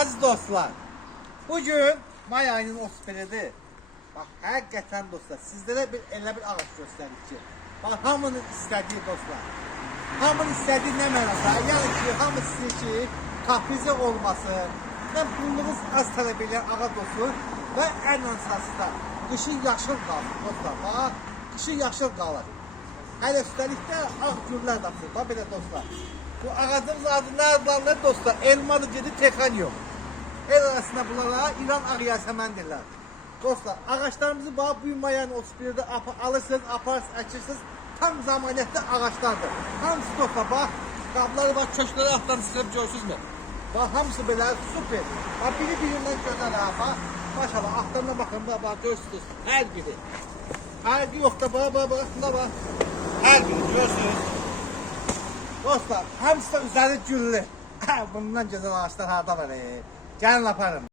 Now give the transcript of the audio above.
Aziz dostlar, bugün may ayının 31'idir. Bak, həqiqətən dostlar, sizlərə elə bir ağac göstərik ki, bak, hamının istədiyi dostlar, hamının istədiyi nə mənada? Yəni ki, hamı istəyir ki, kaprizi olmasın, nə pulluğunuz az tələb edən ağac olsun və ən əsası da qışın yaşıl qalır dostlar. Bax, qışın yaşıl qalır. Hələ üstəlik də ağ güllər də atır. Bax, belə dostlar. Bu ağacımız adı nə adlanır dostlar? Elmalı gedi Tekanyo. El arasında bunlara İran ağ yasəmən deyirlər. Dostlar, ağaçlarımızı bax, bu mayanın 31'də alırsınız, aparırsınız, əkirsiniz. Tam zamaniyyətli ağaçlardır. Hamısı dostlar, bax, qabları var, köşkləri altdan sıxıb görürsünüz mü? Bax, hamısı belə süper. Bax, biri-birindən gözəl ha, bax. Maşallah, altlarına baxın, bax, görürsünüz. Hər biri. Fərqi yox da, bax. Hər biri, görürsünüz. Dostlar, hamısı da üzəri güllü. Bundan gözəl ağaçlar harada var? Gəlin aparın.